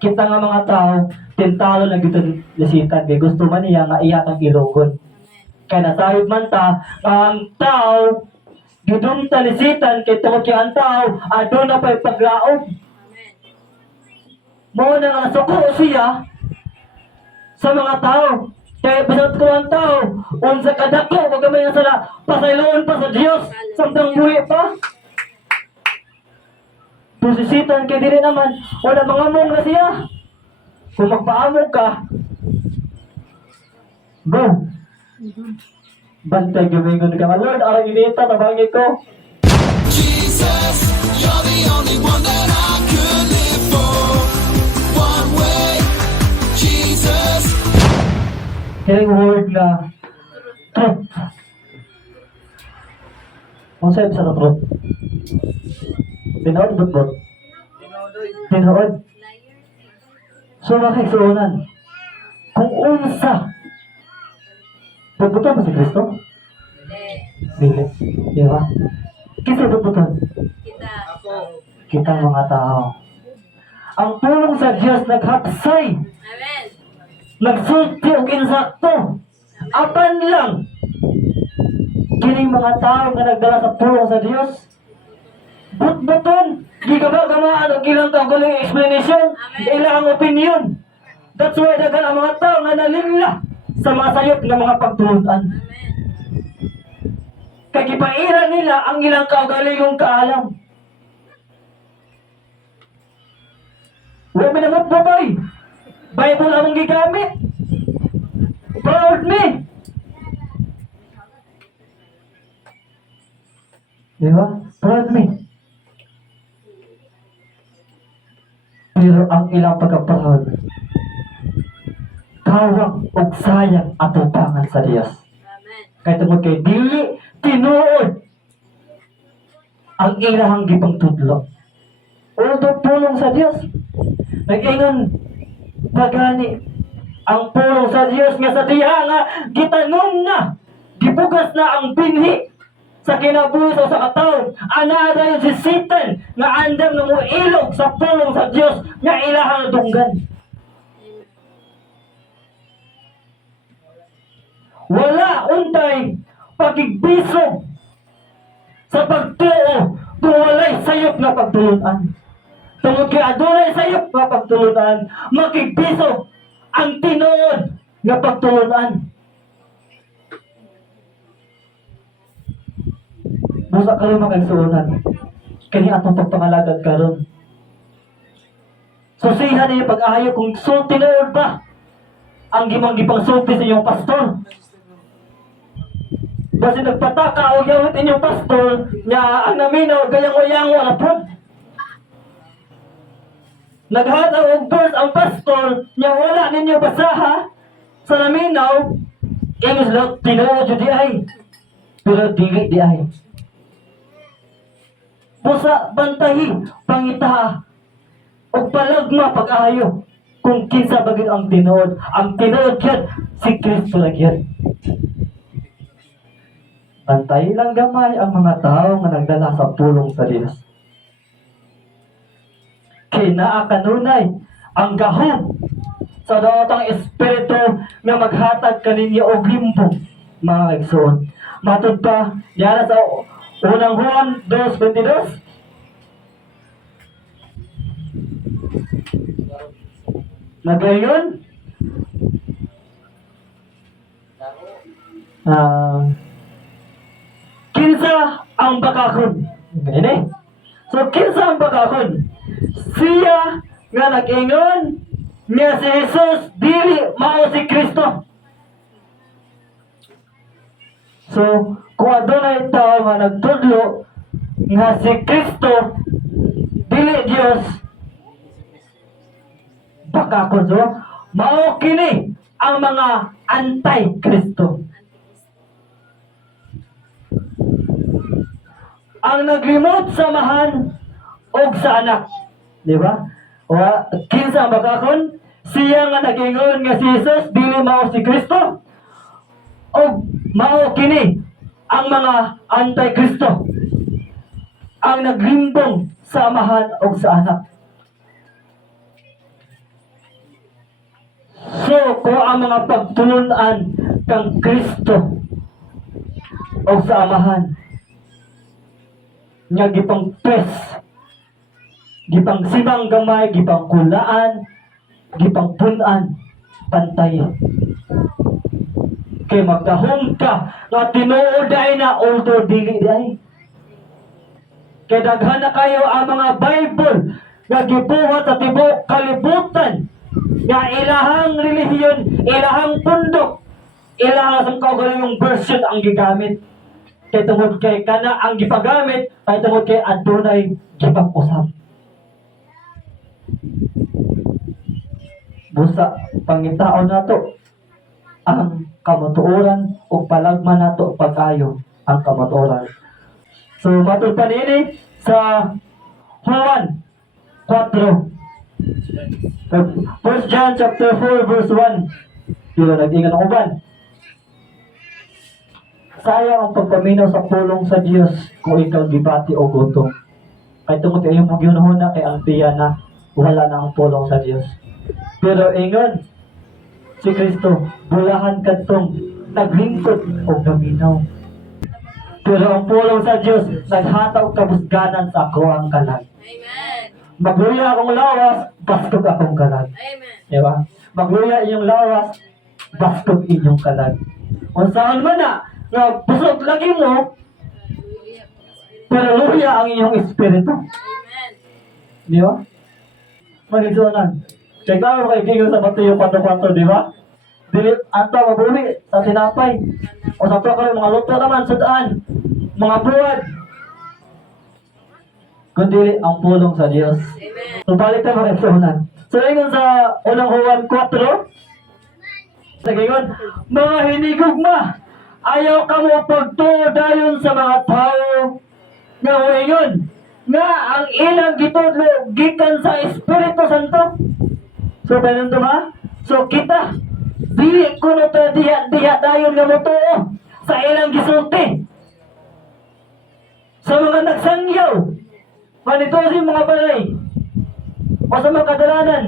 Kita nga mga tao, tintalo na gito lisitan kay gusto man niya nga iyatang ilugon. Kaya nasahib man ta, ang tao, gidong talisitan kay tungod kay ang tao, adun na pa'y paglaog. Mo na nga suko siya sa mga tao. Kaya bisat ko ang tao, unsa kadako, kagamay na sila, pasayloon pa sa Diyos, samtang buhi pa. Pusisitan kay diri naman, wala mga mong na siya. Kung magpaamog ka, go. Bantay gamingon ka, Lord, arang inita, tabangin ko. Jesus, you're the only one that I could live for. One way, Jesus. Hearing word na truth. Kung sa'yo sa truth? Tinood, but tinood. So, makiksuunan. Kung unsa, pagbuton ba si Kristo? Dili. Di ba? Kita pagbuton. Kita mga tao. Ang tulong sa Diyos naghapsay. Amen. Nagsulti og insakto. Apan lang. Kining mga tao nga nagdala sa tulong sa Diyos. But-buton. Gigaba-gamaan ang ilang galing explanation. Ilang opinion. That's why dagan ang mga tao nga nalingla sa mga sayop ng mga pagtulutan. Kaya gipaira nila ang ilang kaugalingong kaalam. Huwag minamot po boy. Bible among gigamit. Proud me. Diba? Proud me. Pero ang ilang pagka-proud, tawang o sayang atubangan sa Diyos. Amen. Kaya tungkol kay dili, tinuod ang ilahang gipang tudlo. Although pulong sa Diyos, nag-ingon, pagani, ang pulong sa Diyos nga sa diha nga, gitanom na, gibugas na ang binhi sa kinabuhi sa katawon. Anada yung si Satan nga andam nga muilog sa pulong sa Diyos nga ilahang dunggan. Wala untay pagigbisog sa pagtuo kung walay sayop na pagtulunan. Tungod kay adunay sayop na pagtulunan, makigbisog ang tinuod nga pagtulunan. Busa karon makagsuunan. Kani atong pagpangalagad karon. Susihan niyo pag-ayo kung sulti tinuod pa ang gipang sulti sa inyong pastor. Basta nagpataka o yawit inyong pastor nga ang naminaw gayang-wayang wala po. Naghataw og verse ang pastor nga wala ninyo basaha sa naminaw ingos lang tinuod jud di ay. Pero dili di ay. Busa bantahi pangitaha og palagma pag-ayo kung kinsa bagid ang tinuod. Ang tinuod yan si Kristo lagyan. Bantay lang gamay ang mga tao nga nagdala sa pulong sa Diyos. Kinaa kanunay ang gahom sa dawatang espiritu nga maghatag kaninyo og limbo, mga igsoon. Matod pa diara sa unang Juan 2:22. Nagayon? Kinsa ang bakakon? Ganyan eh. So, kinsa ang bakakon? Siya nga nag-ingon nga si Jesus dili mao si Kristo. So, kung adunay tao nga nagtudlo nga si Kristo dili Dios, bakakon so, mao kini ang mga anti-Kristo. Ang naglimot samahan og sa anak. Di ba? O kinsa ang bakakon? Siya nga nag-ingon nga si Jesus dili mao si Kristo. O mao kini ang mga anti-Kristo. Ang naglimbong sa amahan og sa anak. So, kung ang mga pagtulunan kang Kristo o sa Amahan, nga gipang pres, gipang simang gamay, gipang kulaan, gipang punan, pantay. Kay magkahom ka, nga tinuod ay na, although dili ay. Kay daghan na kayo ang mga Bible, nga gibuhat sa tibok kalibutan, nga ilahang relihiyon, ilahang pundok, ilahang sa kaugalingong version ang gigamit. Kay tungod kay kana ang gipagamit, kay tungod kay adunay gipag-usap. Busa pangitaon nato ang kamatuoran o palagman nato pagkayo ang kamatuoran. So matud pa nini sa Juan 4. 1 John chapter 4 verse 1. Dilo nag-ingan ang uban. Sayang ang pagpaminaw sa pulong sa Dios kung ikaw gibati o gutom. Kay tungod kayo mo ginahuna kay ang tiya na wala na ang pulong sa Dios. Pero ingon si Kristo, bulahan kadtong naglingkod o gaminaw. Pero ang pulong sa Dios naghataw kabusganan sa ako ang kalag. Amen. Magluya akong lawas, bastog akong kalag. Amen. Diba? Magluya inyong lawas, bastog inyong kalag. Unsaon man na, nga busog lagi mo, pero luya ang inyong espiritu. Amen. Di ba? Magigsunan. Check out kay King sa Mateo 4:4, di ba? Dili ato mabuhi sa tinapay. O sa to mga luto naman sa daan. Mga buwad. Kundi ang pulong sa Diyos. Amen. So balik tayo magigsunan. So ingon sa unang Juan 4, sa gayon, mga hinigugma, ayaw ka mo pagtuo dayon sa mga tao nga ngayon nga ang ilang gitudlo gikan sa Espiritu Santo. So ganun ba? So kita dili kuno ta diha dayon nga motuo sa ilang gisulti. Sa mga nagsangyaw, manito si mga balay o sa mga kadalanan.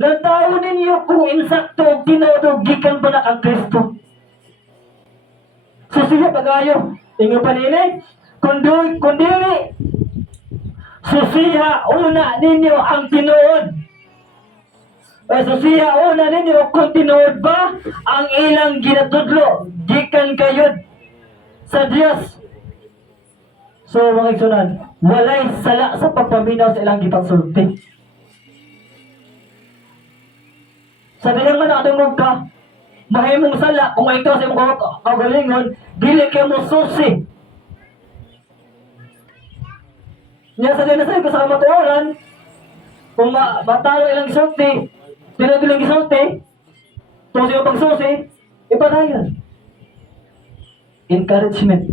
Lantaon ninyo kung insakto tinodog gikan ba na kang Kristo. Susiya pagayo. Ingo pa nini. Kundili. Susiya una ninyo ang tinuod. Susiya una ninyo kung tinuod ba ang ilang ginatudlo. Gikan kayod sa Dios. So mga igsunan, walay sala sa pagpaminaw sa ilang gipagsulti. Sa diyang man nakadungog ka, mahimong sala, kung ikaw sa imong kagalingon, dili kayo mo susi. Niya sa dinasay ko sa kamatuoran, kung matalo ilang gisulti, tinod ilang gisulti, kung sino pagsusi, ipadayon. Encouragement.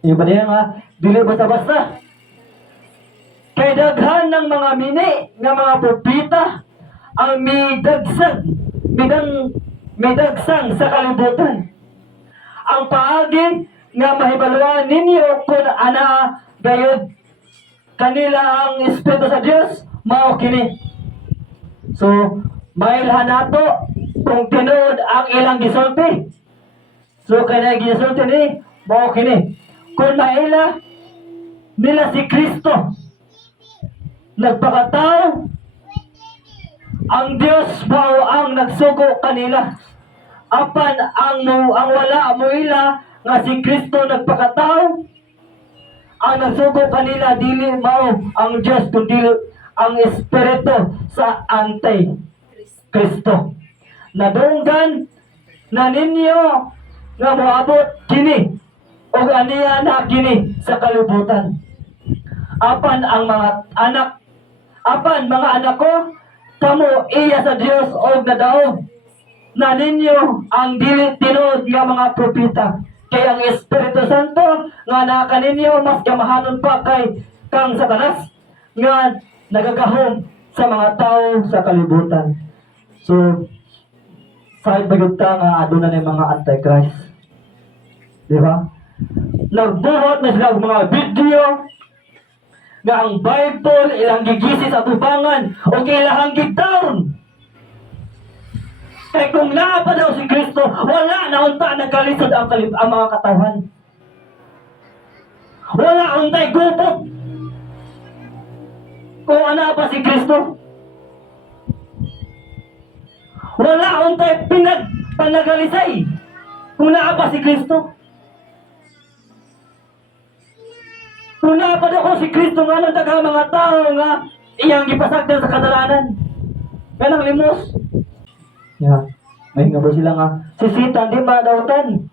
Iba niya nga, dili basta-basta. Kay daghan ng mga mini, nga mga propita, ang midagsang sa kalibutan. Ang paagi nga mahibaluan ninyo kung ana gayud kanila ang Espiritu sa Dios mao kini. So mailhan nato kung tinuod ang ilang gisulti. So kaya gisulti ni mao kini. Kung maila nila si Kristo nagpakatao, ang Dios mao ang nagsugo kanila. Apan ang wala mo ila nga si Kristo nagpakatao, ang nagsugo kanila dili mao ang Dios kundi ang espiritu sa Anti-Kristo. Nadunggan na ninyo nga moabot kini o aniya na kini sa kalibutan. Apan mga anak ko, kamo iya sa Dios og nadaog na ninyo ang dili tinuod nga mga propeta. Kay ang Espiritu Santo nga naa kaninyo mas kamahanon pa kay kang Satanas nga nagagahom sa mga tao sa kalibutan. So side bagud ta nga aduna ni mga antichrist. Di ba? Nagbuhat na sila og mga video nga ang Bible ilang gigisi sa tubangan o ilahang gitawon. Kaya kung naa pa daw si Kristo, wala na unta nagkalisod ang mga katawan. Wala untay gupot. Kung ana pa si Kristo, wala untay panagalisay. Kung naa pa si Kristo. Kung naa pa daw si Kristo nga nang daghang mga tao nga iyang gipasagdan sa kadalanan. Kanang limos. Yeah. May nga ba sila nga sisitan di madawtan.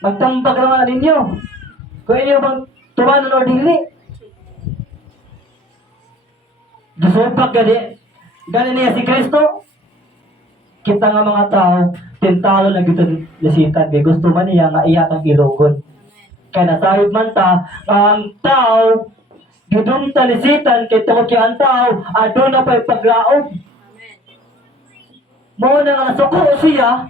Magtambag naman ninyo. Kung inyo bang tumanon o dili. Gisupak gani niya si Kristo. Kita nga mga tao, tintalo na gito lisitan. Kaya gusto man niya nga iyatang ilugon. Kaya nasahib man ta, ang tao, gitong talisitan, kaya tungkol kaya ang tao, adun na pa'y paglaog. Mo na nga nasuko siya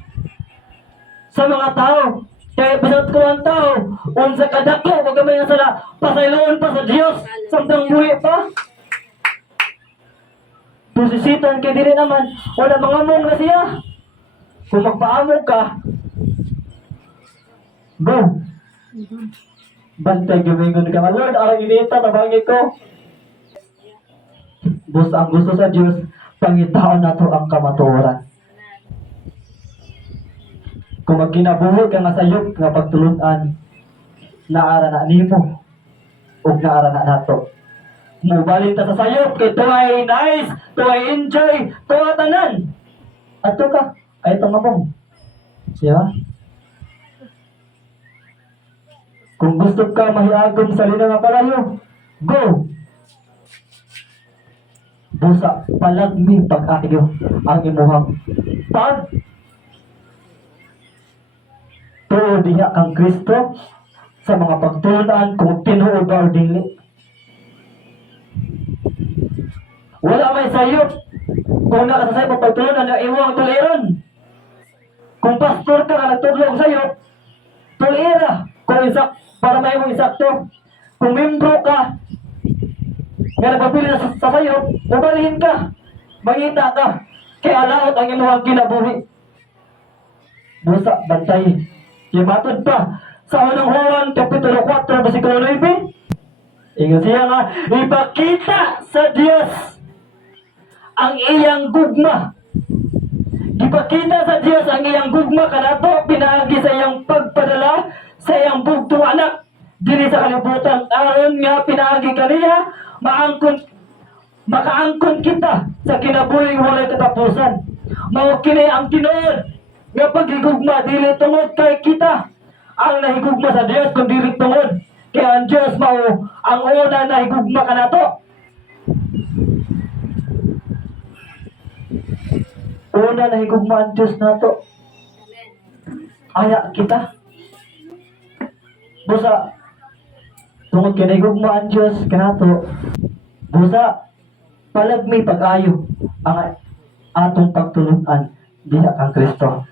sa mga tao. Kaya bisat ko ang tao, unsa kadako, kagamay nga sila, pasayloon pa sa Diyos, samtang buhi pa. Pusisitan kay dili naman, wala mga mong na siya. Kung magpaamog ka, go. Bantay gamingon ka, Lord, arang inita, tabangi ko. Bus ang gusto sa Diyos, pangitaon na to ang kamatuoran. Kung magkinabuhi ka nga sayop nga pagtulunan, naara na nimo, o naara na nato. Mubalin ta sa sayop, kay tuway nice, tuway enjoy, tuwa tanan. Ato ka, ay tangabong. Yeah. Kung gusto ka mahiagom sa lina nga palayo, go! Busa, palagmi pag-ayo ang imuhang pag tuod diha kang Kristo sa mga pagtulunan kung tinuod ba o dili. Wala may sayop kung nakasasay mo pagtulunan na iwang tuliran. Kung pastor ka na nagtudlo og sayop, tulira kung isak para may mong isakto. Kung membro ka nga nagpapili na sa sayop, mabalihin ka, mangita ka, kaya alaot ang imuhang kinabuhi. Busa, bantay. Imatod pa sa unang Juan, Kapitulo 4, versikulo 9. Ingat siya nga, ipakita sa Diyos ang iyang gugma. Ipakita sa Diyos ang iyang gugma kanato, pinagi sa iyang pagpadala sa iyang bugtong anak dili sa kalibutan. Aron nga pinagi kaniya, makaangkon kita sa kinabuhing walay katapusan. Mao kini ang tinuod nga paghigugma dili tungod kay kita ang nahigugma sa Dios kun dili tungod kay ang Dios mao ang una nahigugma kanato. Una nahigugma ang Dios nato. Aya kita. Busa tungod kay nahigugma ang Dios kanato. Busa palagmi pag-ayo ang atong pagtulunan diha kang Kristo.